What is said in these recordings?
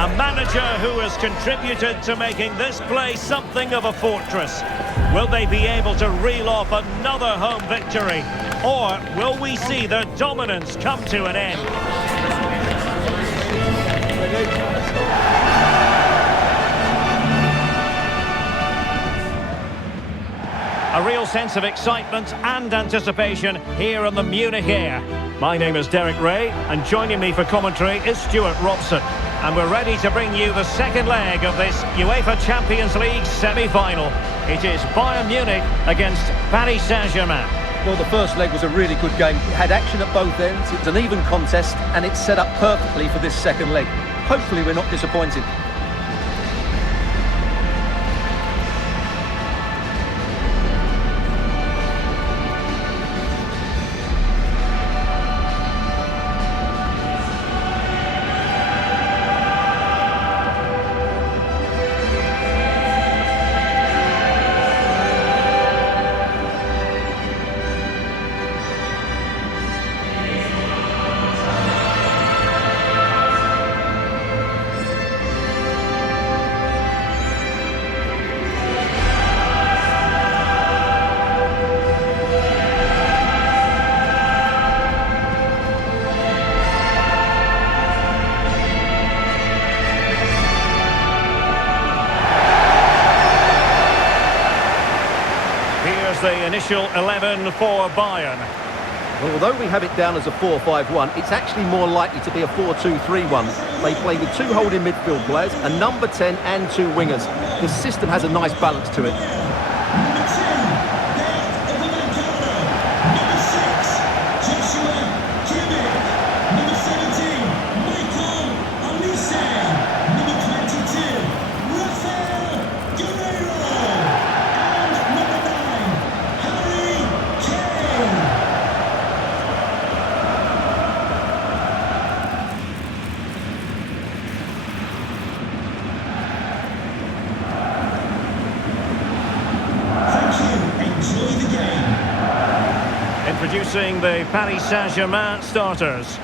A manager who has contributed to making this place something of a fortress. Will they be able to reel off another home victory? Or will we see their dominance come to an end? A real sense of excitement and anticipation here on the Munich air. My name is Derek Ray, and joining me for commentary is Stuart Robson. And we're ready to bring you the second leg of this UEFA Champions League semi-final. It is Bayern Munich against Paris Saint-Germain. Well, the first leg was a really good game. It had action at both ends, it was an even contest, and it's set up perfectly for this second leg. Hopefully we're not disappointed. The initial 11 for Bayern. Well, although we have it down as a 4-5-1, it's actually more likely to be a 4-2-3-1. They play with two holding midfield players, a number 10 and two wingers. The system has a nice balance to it. Introducing the Paris Saint-Germain starters.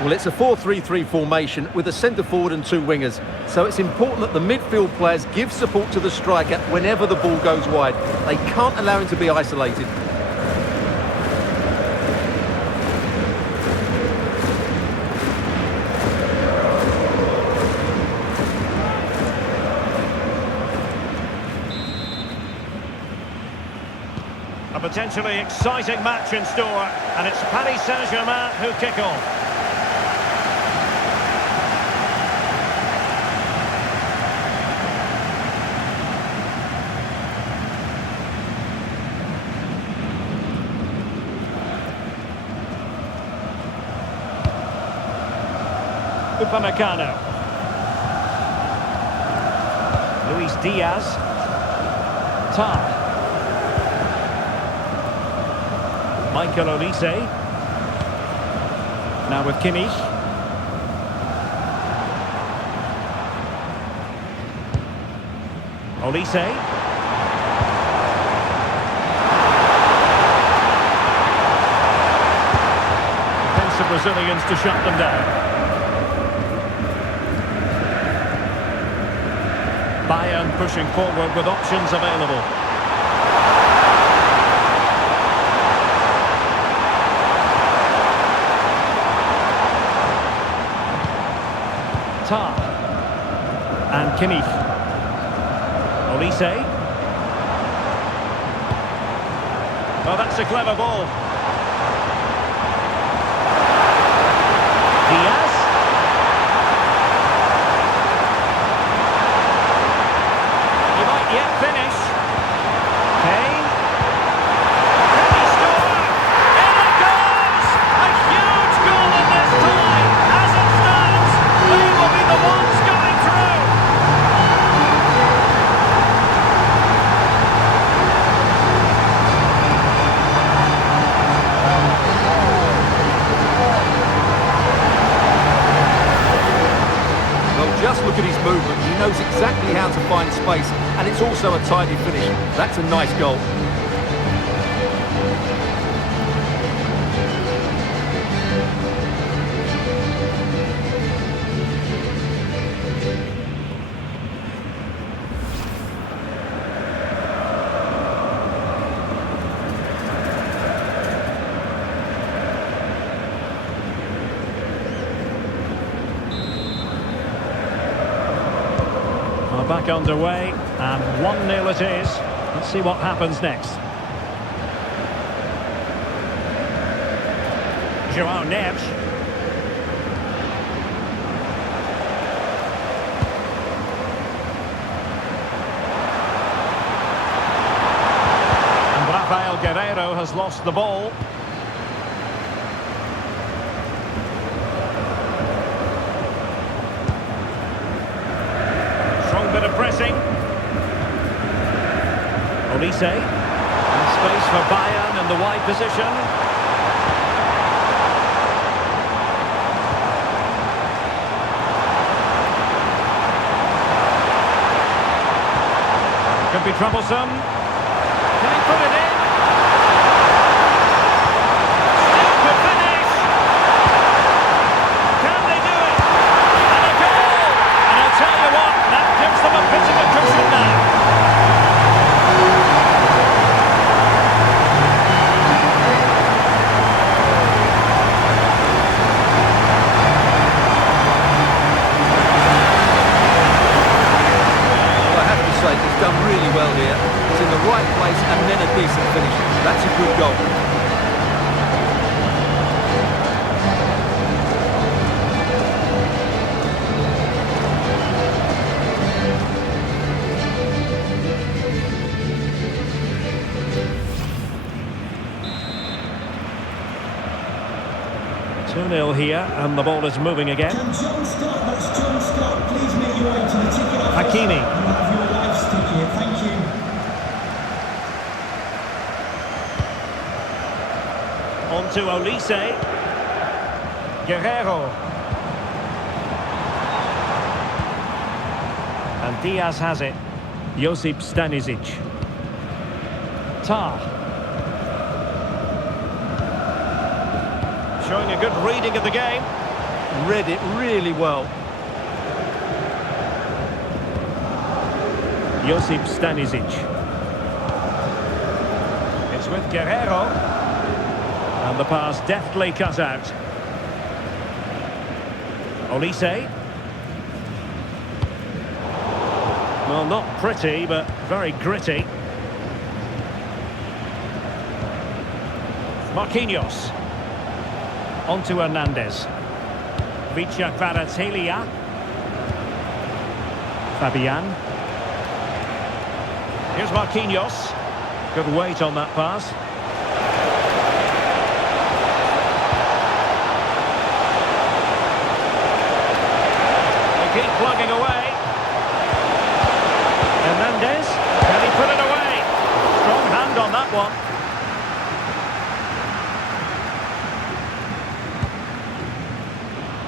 Well, it's a 4-3-3 formation with a centre-forward and two wingers. So it's important that the midfield players give support to the striker whenever the ball goes wide. They can't allow him to be isolated. A potentially exciting match in store, and it's Paris Saint-Germain who kick off. Upamecano. Luis Diaz. Tar. Michael Olise. Now with Kimmich. Olise. Defensive Brazilians to shut them down. Bayern pushing forward with options available. Tar and Kimmich. Olise. Oh, that's a clever ball. Diaz. He might yet finish. Kane. Can he score? In it goes! A huge goal in this time. As it stands, they will be the ones going through. Well, just look at his movement. He knows exactly how to find space, and it's also a tidy finish. That's a nice goal. back underway, and 1-0 it is. Let's see what happens next. João Neves. And Rafael Guerreiro has lost the ball. Strong bit of pressing. Olise. And space for Bayern in the wide position. Could be troublesome. Can he put it in? Still could finish. Can they do it? And a goal! And I'll tell you what, that gives them a bit of a cushion now. He's done really well here. He's in the right place and then a decent finish. That's a good goal. Two 0 here, and the ball is moving again. Can John Scott, that's John Scott, please make your way to the ticket office. Hakimi. You have your wife's ticket, thank you. On to Olise. Guerreiro. And Diaz has it. Josip Stanisic. Tar. Showing a good reading of the game. Read it really well. Josip Stanisic. It's with Guerreiro. And the pass deftly cut out. Olise. Well, not pretty, but very gritty. Marquinhos. On to Hernandez. Vicha Kvaratskhelia. Fabian. Here's Marquinhos. Good weight on that pass. They keep plugging away. Hernandez. Can he put it away? Strong hand on that one.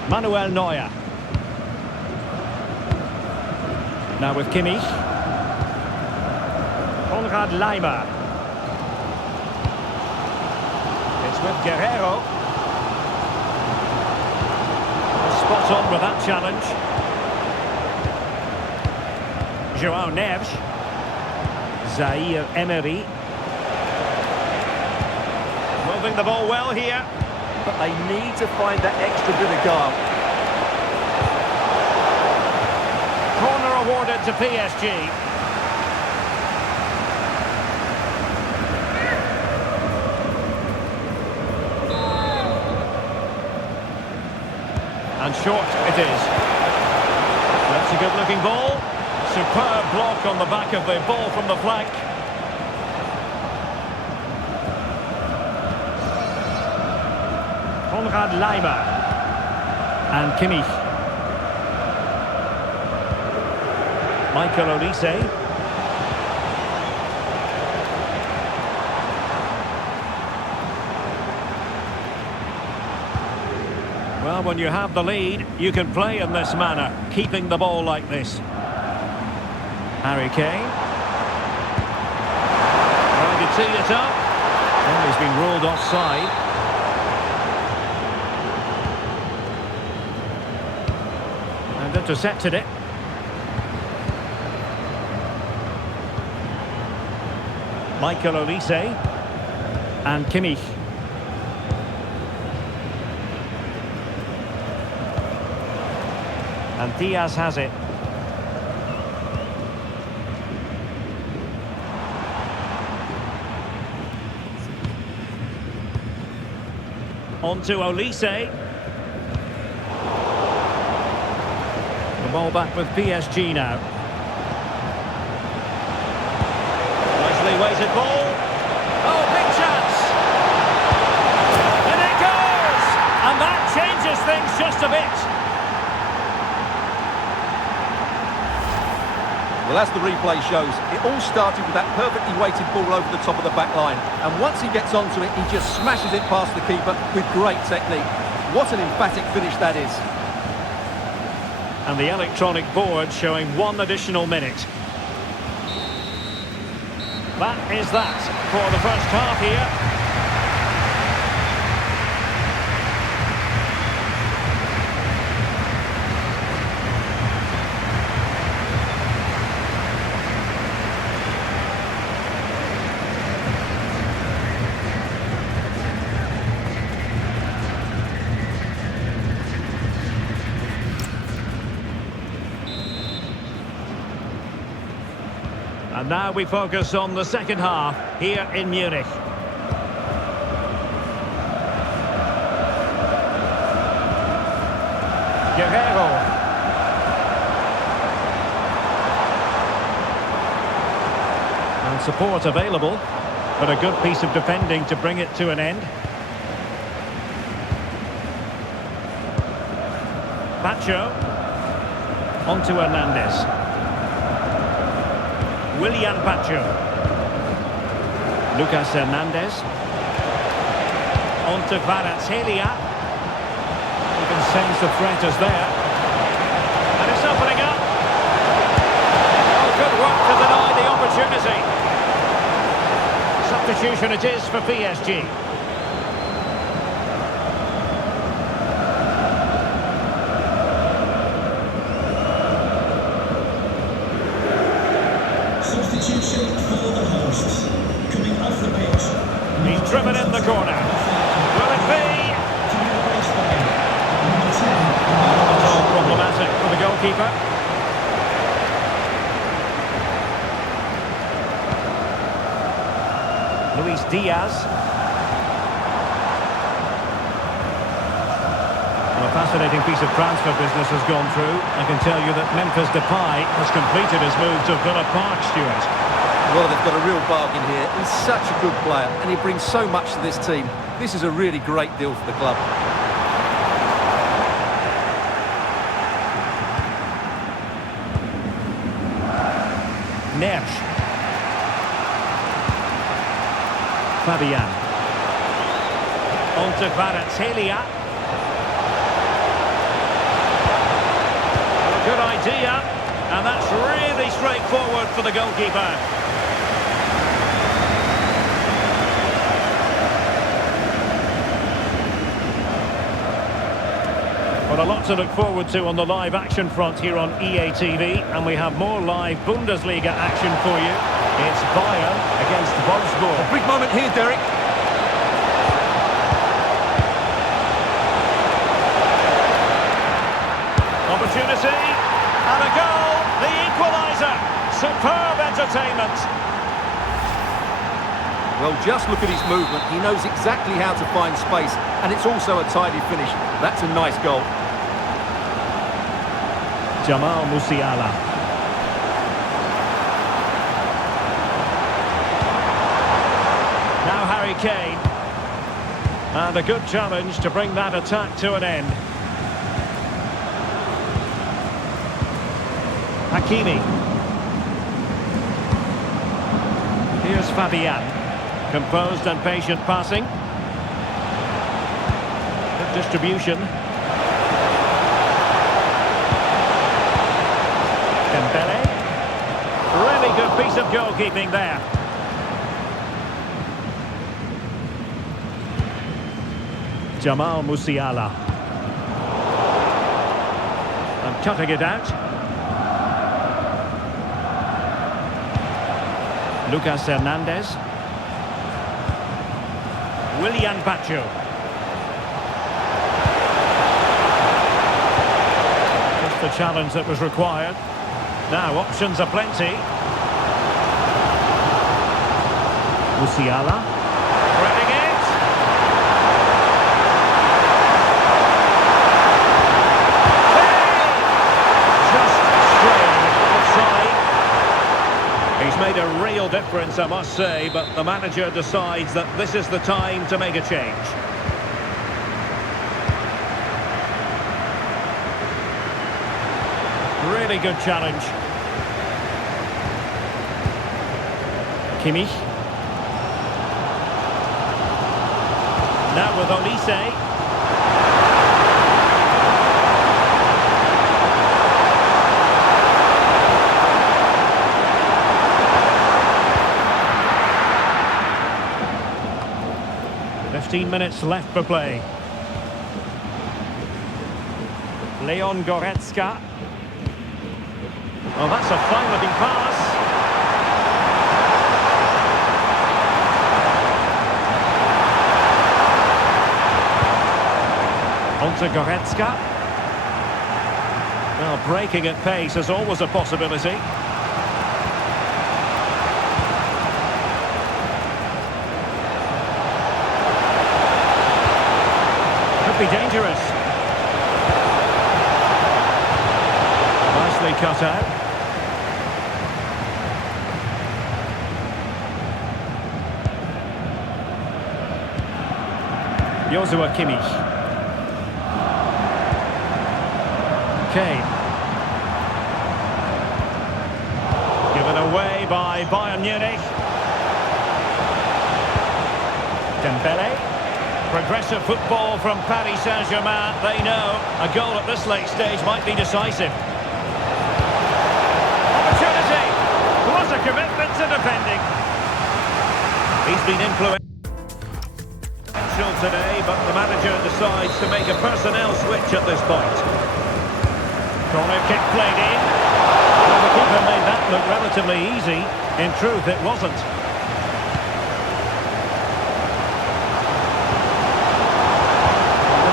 Manuel Neuer. Now with Kimmich. Konrad Laimer. It's with Guerreiro. Spot on with that challenge. João Neves. Zaire Emery. Moving the ball well here. But they need to find that extra bit of guile. Corner awarded to PSG. And short it is. That's a good-looking ball. Superb block on the back of the ball from the flank. Konrad Laimer. And Kimmich. Michael Olise. Well, when you have the lead, you can play in this manner, keeping the ball like this. Harry Kane. Trying to tee it up. And he's been ruled offside. And intercepted it. Michael Olise. And Kimmich. And Diaz has it. On to Olise. The ball back with PSG now. Nicely weighted ball. Oh, big chance. And it goes! And that changes things just a bit. Well, as the replay shows, it all started with that perfectly weighted ball over the top of the back line. And once he gets onto it, he just smashes it past the keeper with great technique. What an emphatic finish that is. And the electronic board showing 1 additional minute. That is that for the first half here. And now we focus on the second half here in Munich. Guerrero. And support available, but a good piece of defending to bring it to an end. Pacho. On to Hernandez. Willian Pacho. Lucas Hernandez. On to Kvaratskhelia. You can sense the threat is there. And it's opening up. Oh, good work to deny the opportunity. Substitution it is for PSG. Substitution for the hosts. Coming off the pitch. He's driven in the corner. Will it be? To be replaced by number 10. Not all problematic for the goalkeeper. Luis Diaz. Well, a fascinating piece of transfer business has gone through. I can tell you that Memphis Depay has completed his move to Villa Park, Stuart. Well, they've got a real bargain here. He's such a good player, and he brings so much to this team. This is a really great deal for the club. Nersch. Fabian. On to Kvaratskhelia. Good idea, and that's really straightforward for the goalkeeper. Well, a lot to look forward to on the live action front here on EA TV, and we have more live Bundesliga action for you. It's Bayern against Wolfsburg. A big moment here, Derek. Opportunity, and a goal, the equaliser. Superb entertainment. Well, just look at his movement. He knows exactly how to find space, and it's also a tidy finish. That's a nice goal. Jamal Musiala. Now Harry Kane. And a good challenge to bring that attack to an end. Hakimi. Here's Fabian. Composed and patient passing. Good distribution. Dembele. Really good piece of goalkeeping there. Jamal Musiala. And cutting it out. Lucas Hernandez. Willian Pacho. Just the challenge that was required. Now options are plenty. Musiala. Threading it. made a real difference, I must say, but the manager decides that this is the time to make a change. Really good challenge. Kimmich. Now with Olise. Minutes left for play. Leon Goretzka. Oh, that's a fine-looking pass. On to Goretzka. Well, breaking at pace is always a possibility. Be dangerous. Nicely cut out. Joshua Kimmich. Kane. Given away by Bayern Munich. Dembele. Progressive football from Paris Saint-Germain. They know a goal at this late stage might be decisive. Opportunity! What a commitment to defending. He's been influential today, but the manager decides to make a personnel switch at this point. Corner kick played in. Well, the keeper made that look relatively easy. In truth, it wasn't.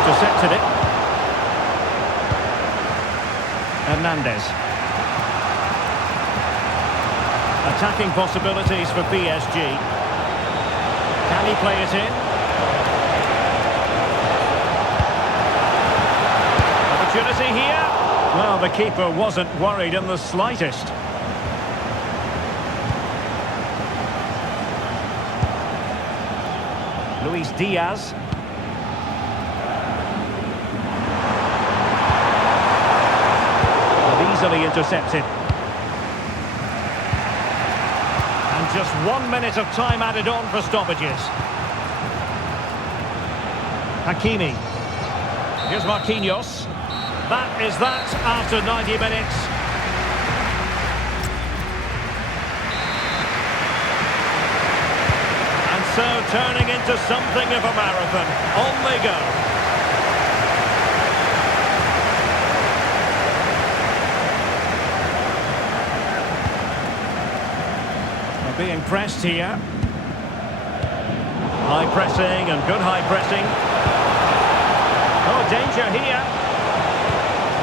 Intercepted it. Hernandez. Attacking possibilities for PSG. Can he play it in? Opportunity here. Well, the keeper wasn't worried in the slightest. Luis Diaz. Easily intercepted. And just 1 minute of time added on for stoppages. Hakimi. Here's Marquinhos. That is that after 90 minutes. And so turning into something of a marathon. On they go. Being pressed here. High pressing and good high pressing. Oh, danger here.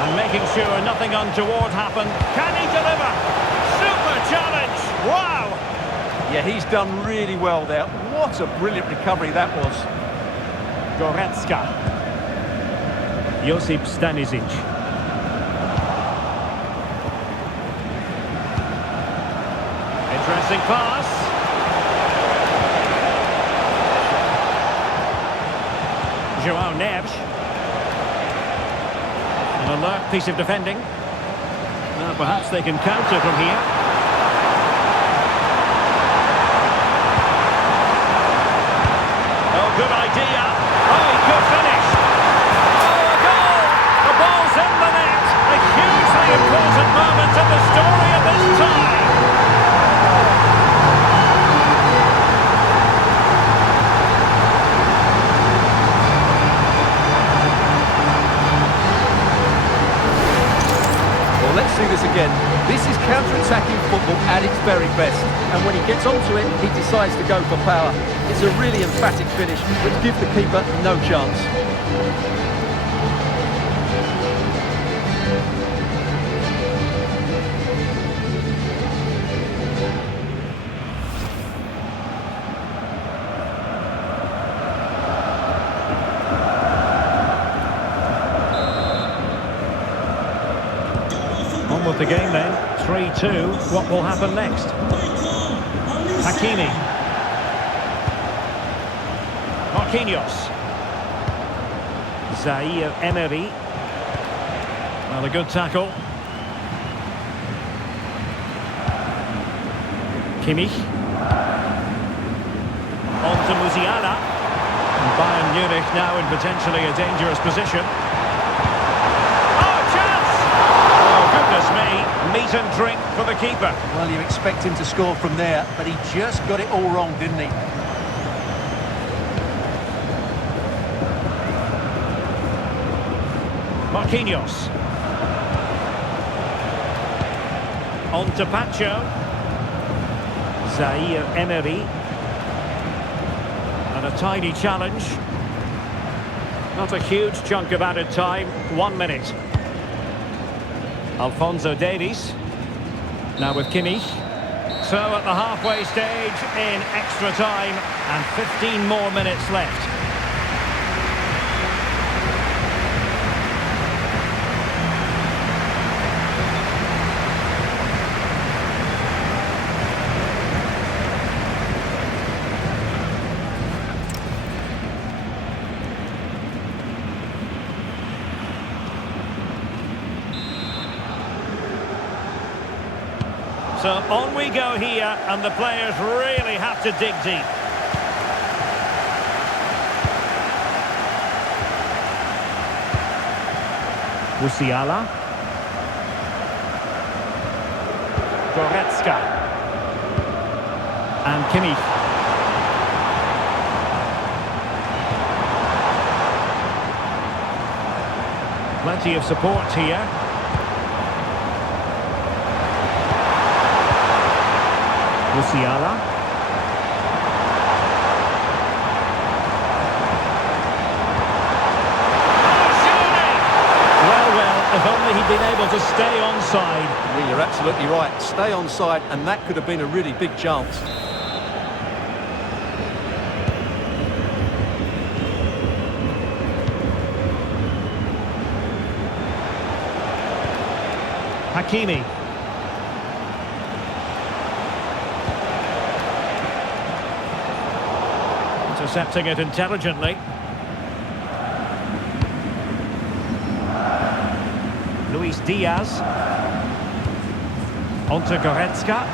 And making sure nothing untoward happened. Can he deliver? Super challenge! Wow! Yeah, he's done really well there. What a brilliant recovery that was. Goretzka. Josip Stanisic. Interesting pass. João Neves. An alert piece of defending. Now perhaps they can counter from here. Oh, good idea. Oh, he could finish. Oh, a goal! The ball's in the net. A hugely important moment in the story of this time. Let's see this again. This is counter-attacking football at its very best. And when he gets onto it, he decides to go for power. It's a really emphatic finish, which gives the keeper no chance. On with the game then, 3-2. What will happen next? Hakimi. Marquinhos. Zaire Emery. Well, a good tackle. Kimmich. On to Musiala. And Bayern Munich now in potentially a dangerous position. Oh, chance! Oh, goodness me. Meat and drink for the keeper. Well, you expect him to score from there, but he just got it all wrong, didn't he? Marquinhos. On to Pacho. Zaire Emery. And a tiny challenge. Not a huge chunk of added time. 1 minute. Alphonso Davies. Now with Kimmich. So at the halfway stage in extra time. And 15 more minutes left. So on we go here, and the players really have to dig deep. Musiala. Goretzka. And Kimmich. Plenty of support here. Musiala. Well, if only he'd been able to stay onside. Yeah, you're absolutely right. Stay onside, and that could have been a really big chance. Hakimi. Intercepting it intelligently. Luis Diaz. On to Goretzka.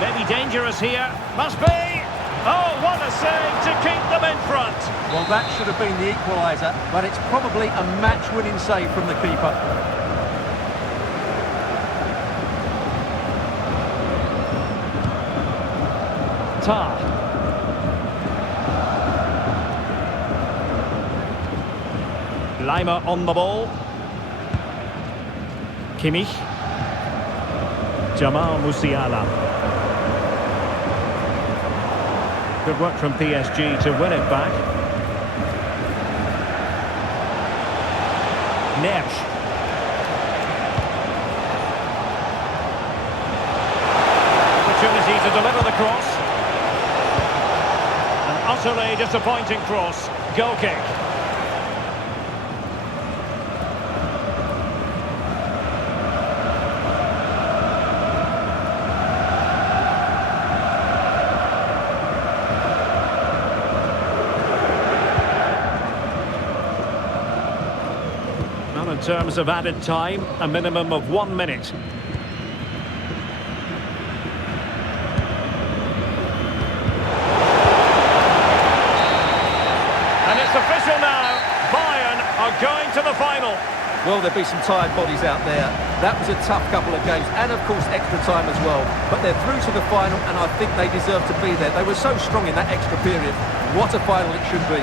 Maybe dangerous here. Must be! Oh, what a save to keep them in front! Well, that should have been the equaliser, but it's probably a match-winning save from the keeper. Tar. Lima on the ball. Kimmich. Jamal Musiala. Good work from PSG to win it back. Nesh. Opportunity to deliver the cross. An utterly disappointing cross. Goal kick. In terms of added time, a minimum of 1 minute. And it's official now. Bayern are going to the final. Well, there'll be some tired bodies out there. That was a tough couple of games, and of course extra time as well. But they're through to the final, and I think they deserve to be there. They were so strong in that extra period. What a final it should be.